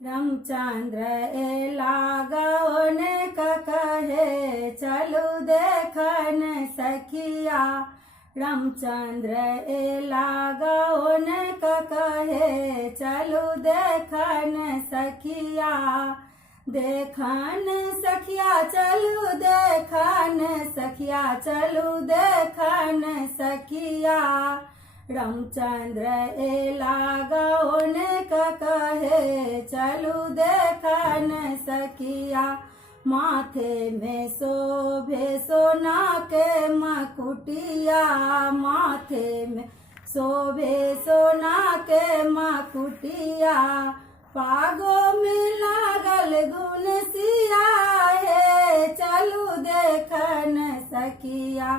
रामचंद्र एला गौन कहे चलू देखन सखिया। रामचंद्र एला गौन कहे चलू देखन सखिया। देखन सखिया चलू देखन सखिया चलू देखन सखिया। रामचंद्र एला गौन कहे चलू देखन सखिया। माथे में शोभे सोना के मकुटिया। माथे में शोभे सोना के मकुटिया। पागो में लागल गुन सिया है चलू देखन सखिया।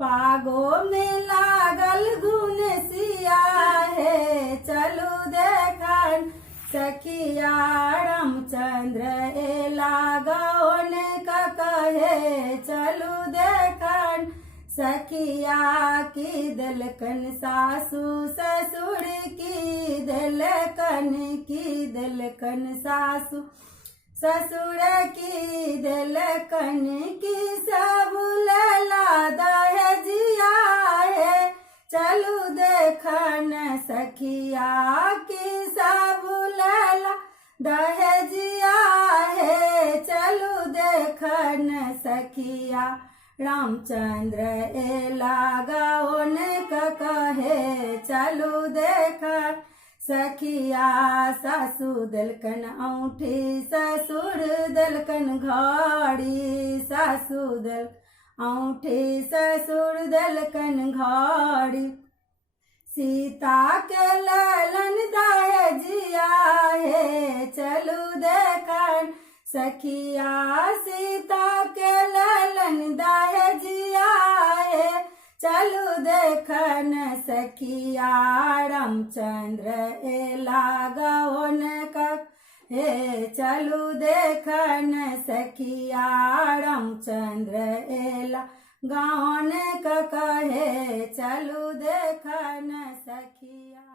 पागो में लागल गुन सिया है चलू देखन सखिया। रामचंद्र एला गौन कहे चलू देखन सखिया। की दलकन सासू ससुर की दलकन सासू ससुर की दलकन की सब लला दहजिया है चलू देखन सखिया। की सब लला दहजिया है चलू देखन सखिया। रामचंद्र एला गौन कहे चलू देखन सखिया। सासू दलकन औंठी ससुर दलकन घड़ी। सासू दल औंठी ससुर दलकन घड़ी। सीता के ललन दहजिया है चलू देखन सखिया। सीता के ललन दहजिया है चलू देखन सखिया। रामचंद्र एला गौन कहे चलू देखन सखिया। रामचंद्र एला गौन कहे चलू देखन सखिया।